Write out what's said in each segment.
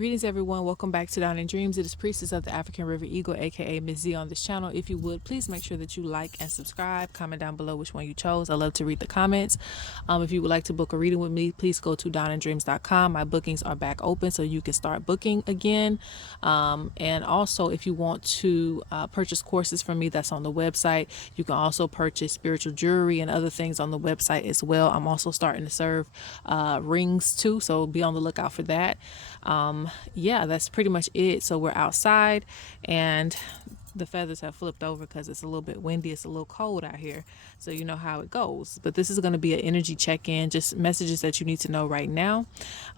Greetings everyone, welcome back to Down in Dreams. It is Priestess of the African River Eagle, aka Ms.Z on this channel. If you would, please make sure that you like and subscribe. Comment down below which one you chose. I love to read the comments. If you would like to book a reading with me, please go to downinDreams.com. My bookings are back open so you can start booking again. And also if you want to purchase courses from me, that's on the website. You can also purchase spiritual jewelry and other things on the website as well. I'm also starting to serve rings too, so be on the lookout for that. Yeah, that's pretty much it. So we're outside and the feathers have flipped over because it's a little bit windy. It's a little cold out here. So you know how it goes. But this is going to be an energy check-in, just messages that you need to know right now.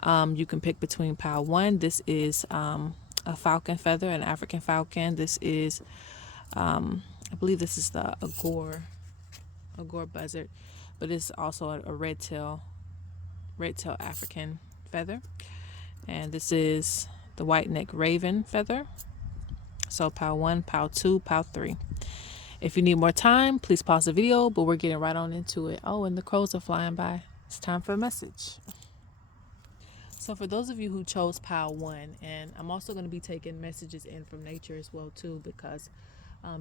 You can pick between pile one. This is a falcon feather, an African falcon. This is, I believe this is the Agor buzzard, but it's also a red tail African feather. And this is the white neck raven feather. So pile one, pile two, pile three. If you need more time, please pause the video, but we're getting right on into it. Oh, and the crows are flying by. It's time for a message. So for those of you who chose pile one, and I'm also going to be taking messages in from nature as well too, because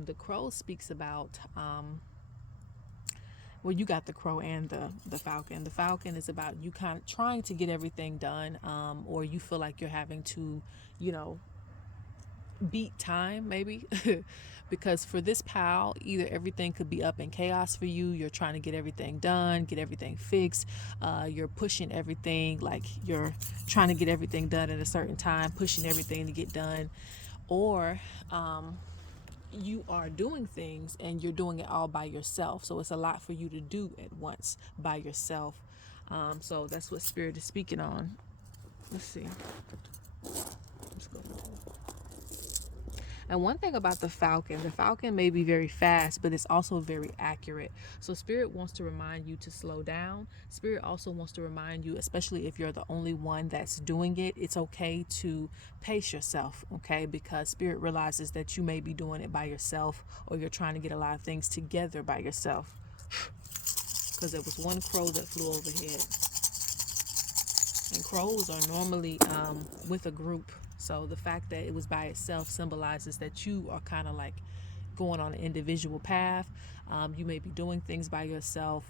the crow speaks about well, you got the crow and the falcon. The falcon is about you kind of trying to get everything done, or you feel like you're having to, beat time maybe. Because for this pile, either everything could be up in chaos for you. You're trying to get everything done, get everything fixed. You're pushing everything, like you're trying to get everything done at a certain time, pushing everything to get done. Or you are doing things and you're doing it all by yourself, so it's a lot for you to do at once by yourself. So that's what spirit is speaking on. Let's see. Let's go. And one thing about the falcon may be very fast, but it's also very accurate. So spirit wants to remind you to slow down. Spirit also wants to remind you, especially if you're the only one that's doing it, it's okay to pace yourself, okay? Because spirit realizes that you may be doing it by yourself, or you're trying to get a lot of things together by yourself. Because there was one crow that flew overhead. And crows are normally with a group. So the fact that it was by itself symbolizes that you are kind of like going on an individual path. You may be doing things by yourself.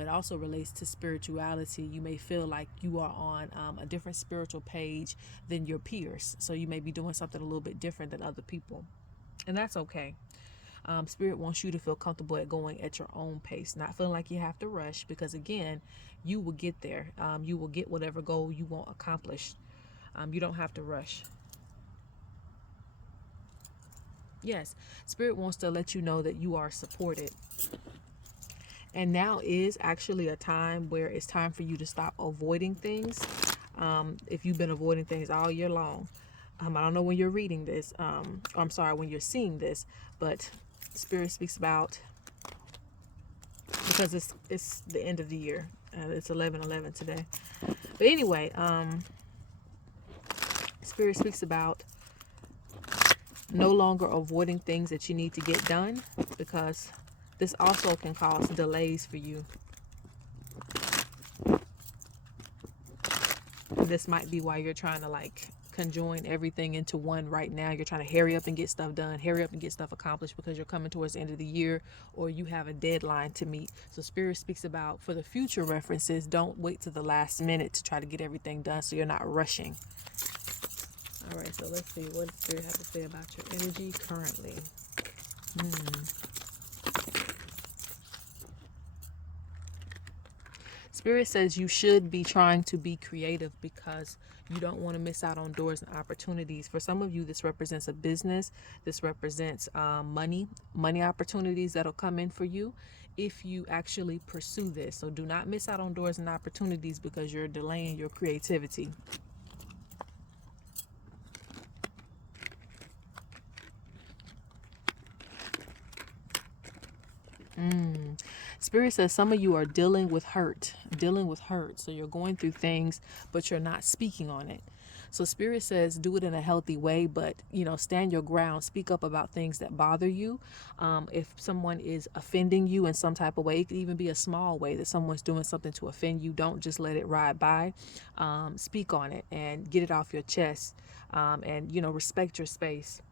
It also relates to spirituality. You may feel like you are on a different spiritual page than your peers. So you may be doing something a little bit different than other people. And that's okay. Spirit wants you to feel comfortable at going at your own pace, not feeling like you have to rush, because again, you will get there. You will get whatever goal you want accomplished. You don't have to rush. Yes, spirit wants to let you know that you are supported. And now is actually a time where it's time for you to stop avoiding things. If you've been avoiding things all year long, I don't know when you're reading this, I'm sorry, when you're seeing this, but spirit speaks about, because it's the end of the year, it's 11/11 today, but anyway, spirit speaks about no longer avoiding things that you need to get done, because this also can cause delays for you. This might be why you're trying to like conjoin everything into one right now. You're trying to hurry up and get stuff done, hurry up and get stuff accomplished, because you're coming towards the end of the year, or you have a deadline to meet. So spirit speaks about, for the future references, don't wait to the last minute to try to get everything done, so you're not rushing. All right, so let's see what spirit has to say about your energy currently. Spirit says you should be trying to be creative because you don't want to miss out on doors and opportunities. For some of you, this represents a business. This represents money opportunities that'll come in for you if you actually pursue this. So do not miss out on doors and opportunities because you're delaying your creativity. Spirit says some of you are dealing with hurt. So you're going through things, but you're not speaking on it. So Spirit says do it in a healthy way, but stand your ground, speak up about things that bother you. If someone is offending you in some type of way, it could even be a small way that someone's doing something to offend you. Don't just let it ride by. Speak on it and get it off your chest, and respect your space.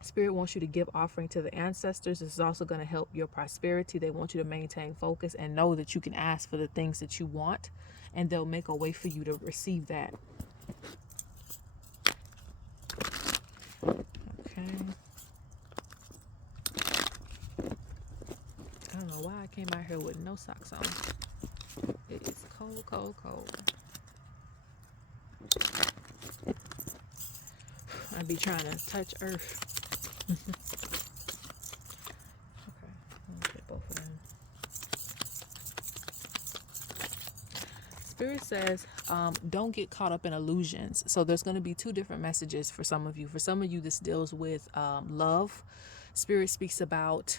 Spirit wants you to give offering to the ancestors. This is also going to help your prosperity. They want you to maintain focus and know that you can ask for the things that you want, and they'll make a way for you to receive that. Okay. I don't know why I came out here with no socks on. It is cold, cold, cold. I be trying to touch earth. Okay, I'm gonna get both of them. Spirit says, don't get caught up in illusions. So there's going to be two different messages for some of you. For some of you, this deals with love. Spirit speaks about,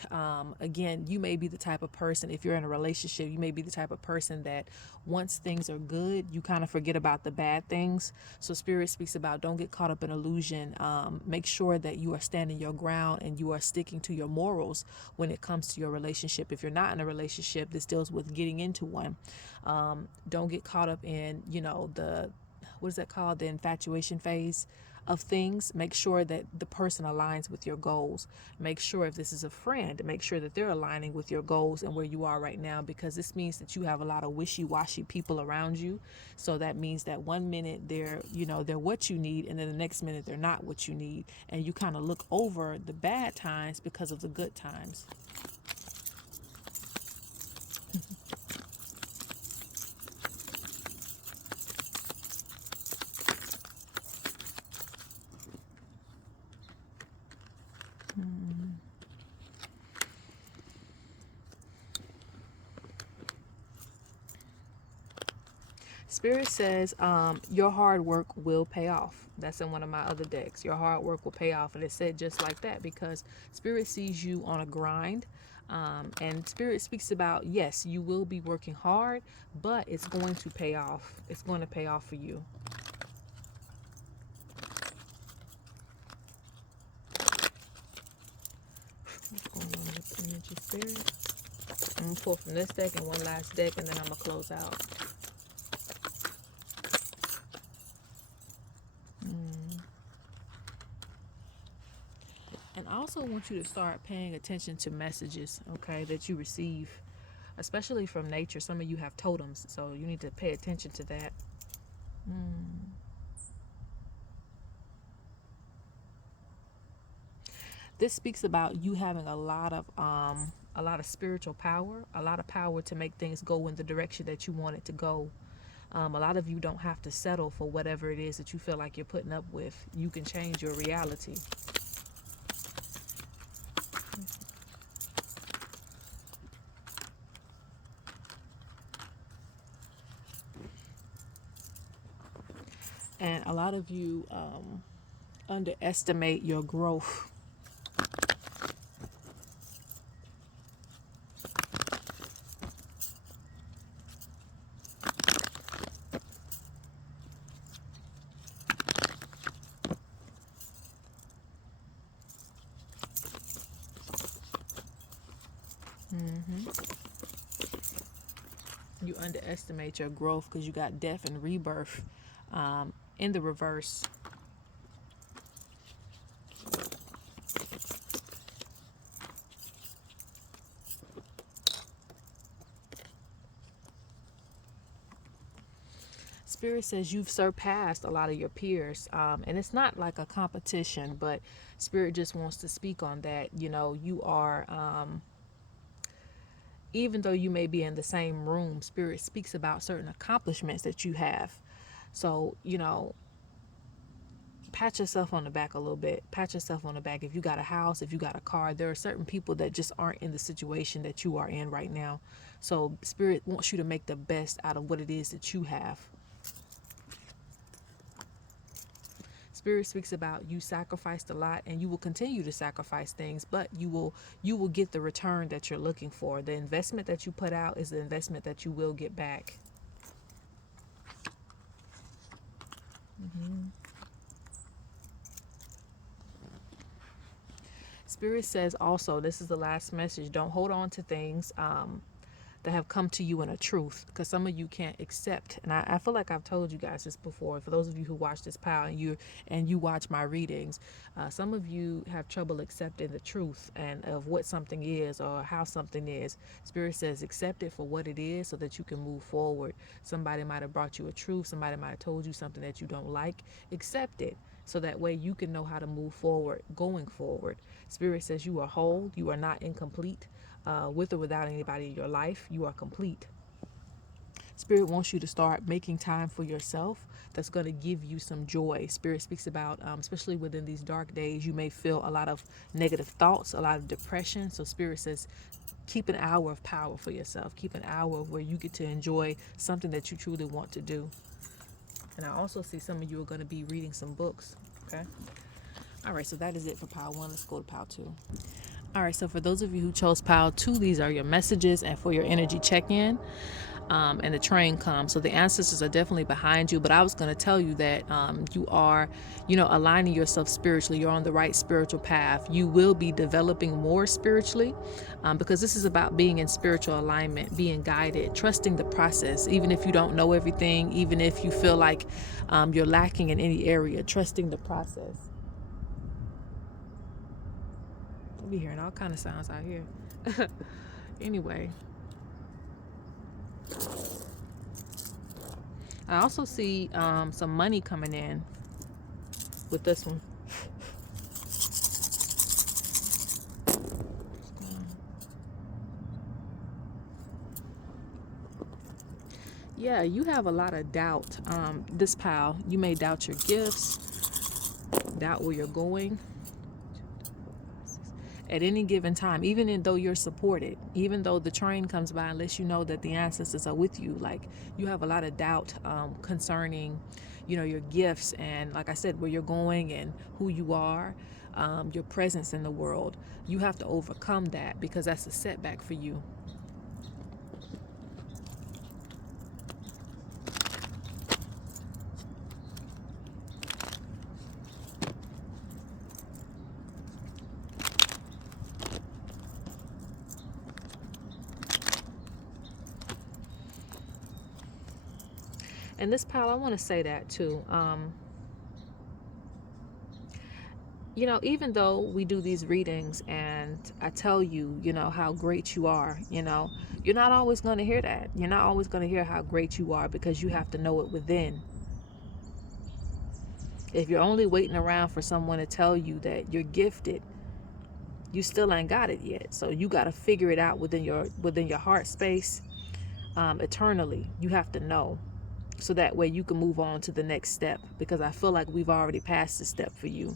again, you may be the type of person, if you're in a relationship, you may be the type of person that once things are good, you kind of forget about the bad things. So Spirit speaks about don't get caught up in illusion. Make sure that you are standing your ground and you are sticking to your morals when it comes to your relationship. If you're not in a relationship, this deals with getting into one. Don't get caught up in, what is that called? The infatuation phase of things. Make sure that the person aligns with your goals. Make sure, if this is a friend, make sure that they're aligning with your goals and where you are right now, because this means that you have a lot of wishy-washy people around you. So that means that one minute they're what you need, and then the next minute they're not what you need, and you kind of look over the bad times because of the good times. Spirit says your hard work will pay off. That's in one of my other decks. Your hard work will pay off. And it said just like that because Spirit sees you on a grind. And Spirit speaks about, yes, you will be working hard, but it's going to pay off. It's going to pay off for you. What's going on with energy, Spirit? I'm going to pull from this deck and one last deck, and then I'm going to close out. And I also want you to start paying attention to messages, okay, that you receive, especially from nature. Some of you have totems, so you need to pay attention to that. This speaks about you having a lot of spiritual power, a lot of power to make things go in the direction that you want it to go. A lot of you don't have to settle for whatever it is that you feel like you're putting up with. You can change your reality. And a lot of you underestimate your growth. You underestimate your growth because you got death and rebirth in the reverse. Spirit says you've surpassed a lot of your peers, and it's not like a competition, but Spirit just wants to speak on that. You are, even though you may be in the same room, Spirit speaks about certain accomplishments that you have. So, pat yourself on the back a little bit. Pat yourself on the back. If you got a house, if you got a car, there are certain people that just aren't in the situation that you are in right now. So Spirit wants you to make the best out of what it is that you have. Spirit speaks about you sacrificed a lot and you will continue to sacrifice things, but you will get the return that you're looking for. The investment that you put out is the investment that you will get back. Spirit says also, this is the last message, don't hold on to things that have come to you in a truth, because some of you can't accept, and I feel like I've told you guys this before, for those of you who watch this pile and you watch my readings, some of you have trouble accepting the truth and of what something is or how something is. Spirit says accept it for what it is so that you can move forward. Somebody might have brought you a truth, somebody might have told you something that you don't like. Accept it so that way you can know how to move forward going forward. Spirit says you are whole, you are not incomplete. With or without anybody in your life, you are complete. Spirit wants you to start making time for yourself. That's going to give you some joy. Spirit speaks about, especially within these dark days, you may feel a lot of negative thoughts, a lot of depression. So Spirit says, keep an hour of power for yourself. Keep an hour where you get to enjoy something that you truly want to do. And I also see some of you are going to be reading some books. Okay. All right. So that is it for pile 1. Let's go to pile 2. All right, so for those of you who chose pile 2, these are your messages and for your energy check-in, and the train comes. So the ancestors are definitely behind you, but I was going to tell you that you are, aligning yourself spiritually. You're on the right spiritual path. You will be developing more spiritually, because this is about being in spiritual alignment, being guided, trusting the process, even if you don't know everything, even if you feel like you're lacking in any area, trusting the process. Be hearing all kind of sounds out here. Anyway, I also see some money coming in with this one. Yeah, you have a lot of doubt. This pile, you may doubt your gifts, doubt where you're going. At any given time, even though you're supported, even though the train comes by and lets you know that the ancestors are with you, like you have a lot of doubt concerning, your gifts and, like I said, where you're going and who you are, your presence in the world. You have to overcome that because that's a setback for you. And this pile, I want to say that too. Even though we do these readings and I tell you, how great you are, you're not always going to hear that. You're not always going to hear how great you are because you have to know it within. If you're only waiting around for someone to tell you that you're gifted, you still ain't got it yet. So you got to figure it out within your heart space, eternally. You have to know. So that way you can move on to the next step, because I feel like we've already passed the step for you.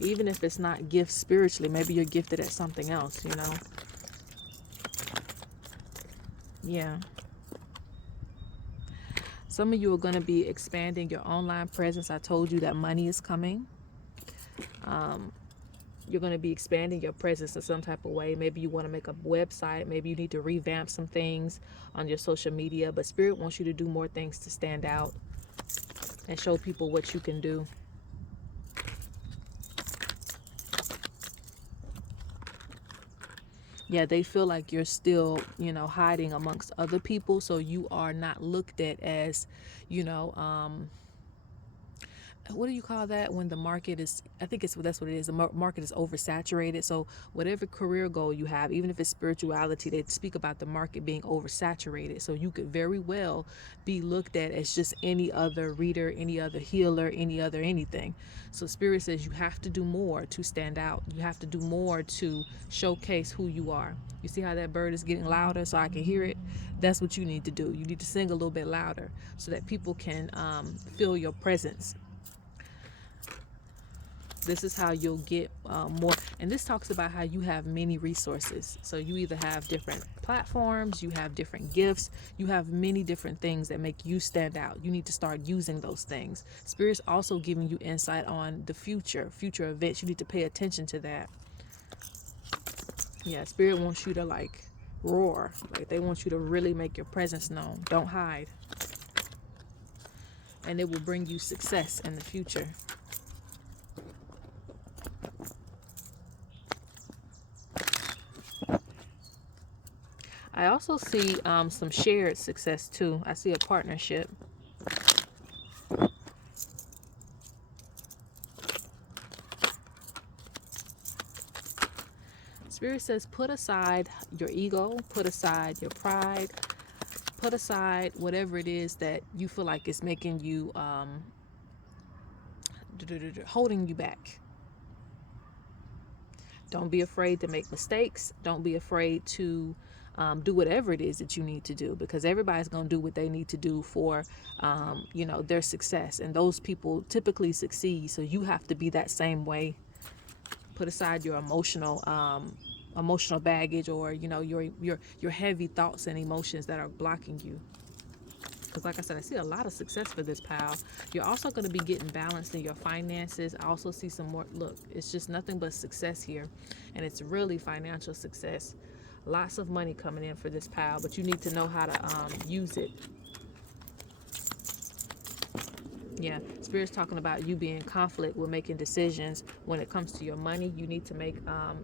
Even if it's not gift spiritually, maybe you're gifted at something else, Yeah. Some of you are going to be expanding your online presence. I told you that money is coming. You're going to be expanding your presence in some type of way. Maybe you want to make a website. Maybe you need to revamp some things on your social media. But Spirit wants you to do more things to stand out and show people what you can do. Yeah, they feel like you're still, hiding amongst other people. So you are not looked at as, what do you call that when the market is, I think that's what it is. The market is oversaturated. So whatever career goal you have, even if it's spirituality, they speak about the market being oversaturated. So you could very well be looked at as just any other reader, any other healer, any other anything. So Spirit says you have to do more to stand out. You have to do more to showcase who you are. You see how that bird is getting louder so I can hear it? That's what you need to do. You need to sing a little bit louder so that people can feel your presence. This is how you'll get more. And this talks about how you have many resources. So you either have different platforms, you have different gifts, you have many different things that make you stand out. You need to start using those things. Spirit's also giving you insight on the future events. You need to pay attention to that. Yeah, Spirit wants you to roar. They want you to really make your presence known. Don't hide. and it will bring you success in the future. I also see some shared success too. I see a partnership. Spirit says put aside your ego, put aside your pride, put aside whatever it is that you feel like is making you, holding you back. Don't be afraid to make mistakes. Don't be afraid to do whatever it is that you need to do, because everybody's going to do what they need to do for, their success. And those people typically succeed. So you have to be that same way. Put aside your emotional baggage, or, your heavy thoughts and emotions that are blocking you. Because like I said, I see a lot of success for this pal. You're also going to be getting balanced in your finances. I also see some more. Look, it's just nothing but success here. And it's really financial success. Lots of money coming in for this pal. But you need to know how to use it. Yeah, Spirit's talking about you being in conflict with making decisions when it comes to your money. You need to make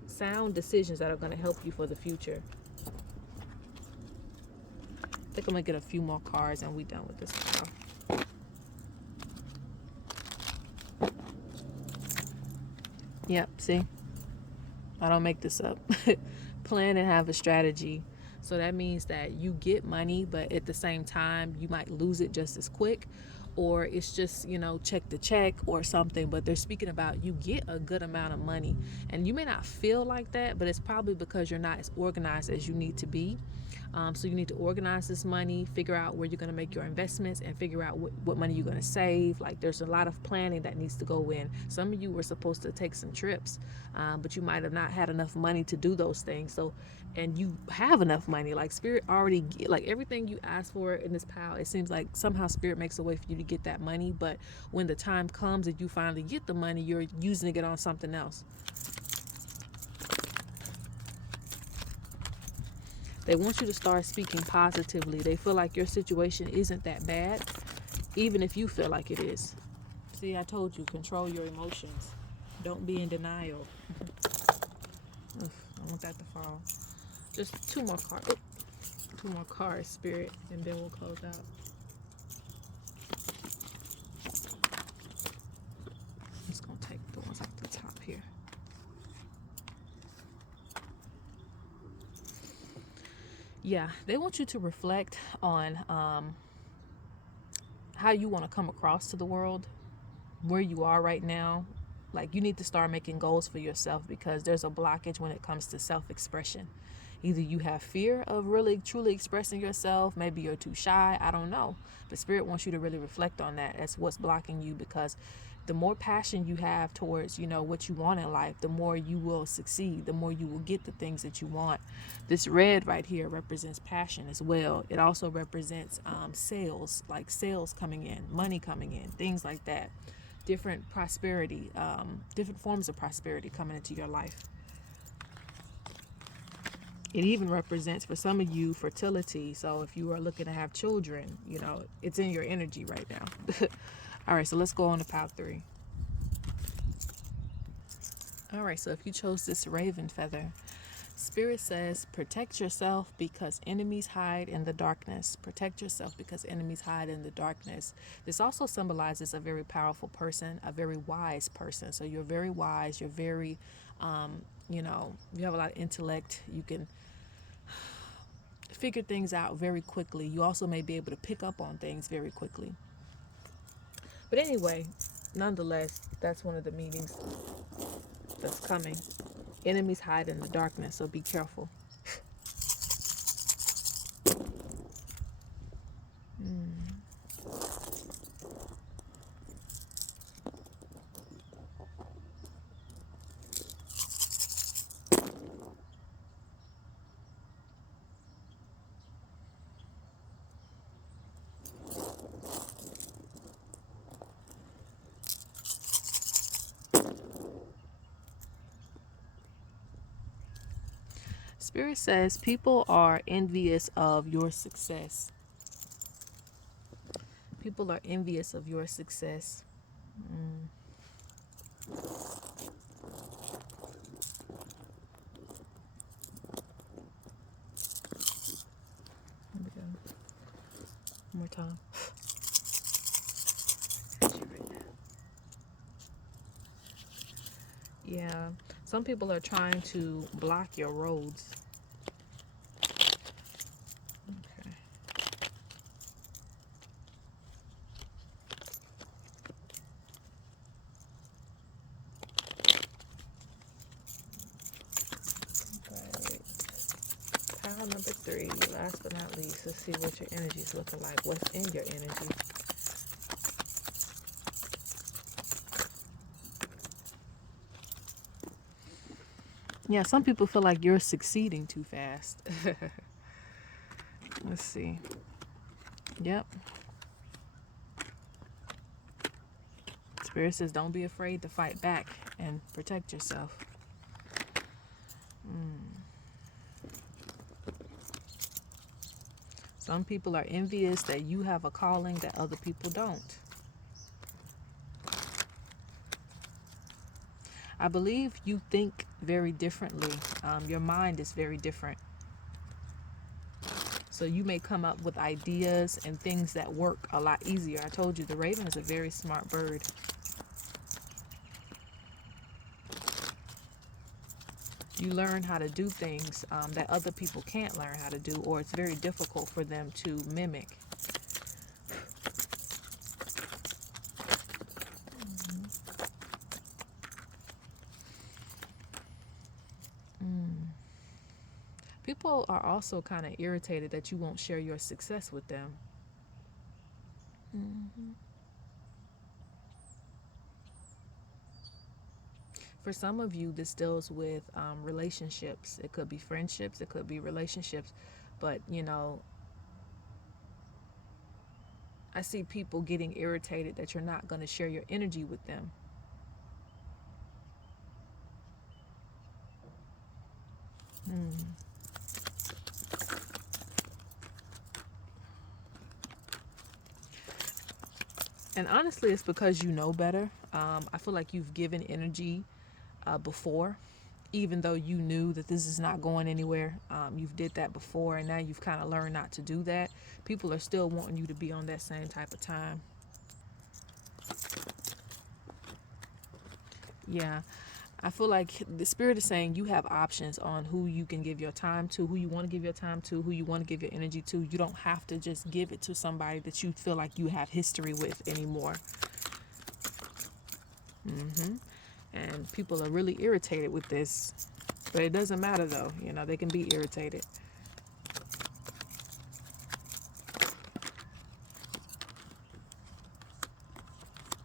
sound decisions that are going to help you for the future. I think I'm going to get a few more cards and we're done with this pal. Yep, see? I don't make this up. Plan and have a strategy. So that means that you get money, but at the same time, you might lose it just as quick. Or it's just, check the check or something. But they're speaking about you get a good amount of money. And you may not feel like that, but it's probably because you're not as organized as you need to be. So you need to organize this money, figure out where you're going to make your investments, and figure out what money you're going to save. Like, there's a lot of planning that needs to go in. Some of you were supposed to take some trips, but you might have not had enough money to do those things. So, and you have enough money. Like, Spirit already, like everything you ask for in this pile, it seems like somehow Spirit makes a way for you to get that money. But when the time comes and you finally get the money, you're using it on something else. They want you to start speaking positively. They feel like your situation isn't that bad, even if you feel like it is. See, I told you, control your emotions. Don't be in denial. I want that to fall. Just two more cards. Two more cards, Spirit, and then we'll close out. I'm just going to take the ones off the top here. Yeah, they want you to reflect on how you want to come across to the world, where you are right now. Like, you need to start making goals for yourself, because there's a blockage when it comes to self-expression. Either you have fear of really truly expressing yourself, maybe you're too shy, I don't know. But Spirit wants you to really reflect on that. That's what's blocking you, because the more passion you have towards, what you want in life, the more you will succeed, the more you will get the things that you want. This red right here represents passion as well. It also represents sales, like sales coming in, money coming in, things like that. Different prosperity, different forms of prosperity coming into your life. It even represents, for some of you, fertility. So if you are looking to have children, it's in your energy right now. All right, so let's go on to pile 3. All right, so if you chose this raven feather, Spirit says, protect yourself because enemies hide in the darkness. Protect yourself because enemies hide in the darkness. This also symbolizes a very powerful person, a very wise person. So you're very wise. You're very, you have a lot of intellect. You can figure things out very quickly. You also may be able to pick up on things very quickly. But anyway, nonetheless, that's one of the meanings that's coming. Enemies hide in the darkness, so be careful. Spirit says people are envious of your success. People are envious of your success. Here we go. One more time. Yeah, some people are trying to block your roads. Okay. Right. Pile number 3, last but not least. Let's see what your energy is looking like. What's in your energy? Yeah, some people feel like you're succeeding too fast. Let's see. Yep. Spirit says don't be afraid to fight back and protect yourself. Some people are envious that you have a calling that other people don't. I believe you think very differently. Your mind is very different. So you may come up with ideas and things that work a lot easier. I told you the raven is a very smart bird. You learn how to do things that other people can't learn how to do, or it's very difficult for them to mimic. People are also kind of irritated that you won't share your success with them. For some of you, this deals with relationships. It could be friendships, it could be relationships. But, you know, I see people getting irritated that you're not going to share your energy with them. And honestly, it's because you know better. I feel like you've given energy before, even though you knew that this is not going anywhere. You've did that before, and now you've kind of learned not to do that. People are still wanting you to be on that same type of time. Yeah, I feel like the spirit is saying you have options on who you can give your time to, who you want to give your time to, who you want to give your energy to. You don't have to just give it to somebody that you feel like you have history with anymore. And people are really irritated with this. But it doesn't matter though, you know, they can be irritated.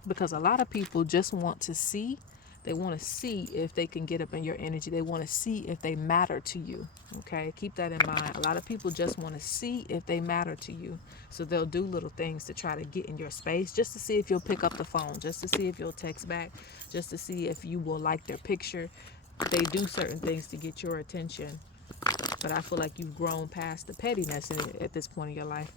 Because a lot of people just want to see, they want to see if they can get up in your energy. They want to see if they matter to you. Okay, keep that in mind. A lot of people just want to see if they matter to you. So they'll do little things to try to get in your space, just to see if you'll pick up the phone, just to see if you'll text back, just to see if you will like their picture. They do certain things to get your attention. But I feel like you've grown past the pettiness at this point in your life.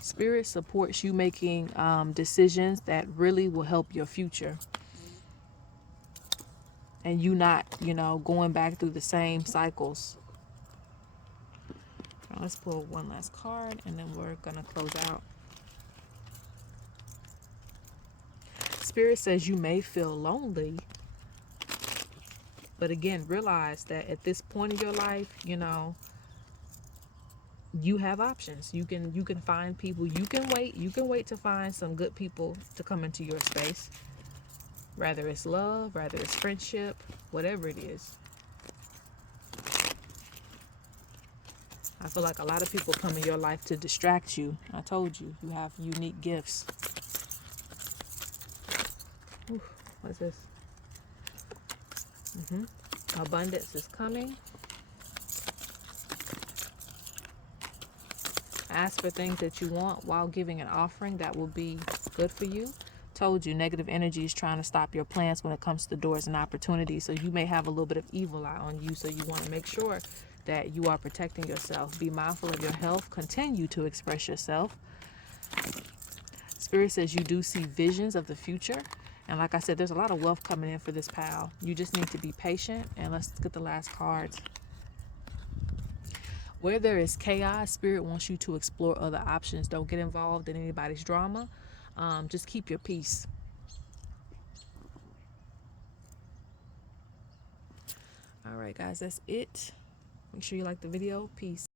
Spirit supports you making decisions that really will help your future. And you not, you know, going back through the same cycles. Now let's pull one last card and then we're going to close out. Spirit says you may feel lonely. But again, realize that at this point in your life, you know, you have options. You can find people. You can wait to find some good people to come into your space. Rather it's love, rather it's friendship, whatever it is. I feel like a lot of people come in your life to distract you. I told you, you have unique gifts. Ooh, what's this? Abundance is coming. Ask for things that you want while giving an offering that will be good for you. Told you, negative energy is trying to stop your plans when it comes to doors and opportunities. So you may have a little bit of evil eye on you. So you want to make sure that you are protecting yourself. Be mindful of your health. Continue to express yourself. Spirit says you do see visions of the future. And like I said, there's a lot of wealth coming in for this pal. You just need to be patient. And let's get the last cards. Where there is chaos, Spirit wants you to explore other options. Don't get involved in anybody's drama. Just keep your peace. All right, guys, that's it. Make sure you like the video. Peace.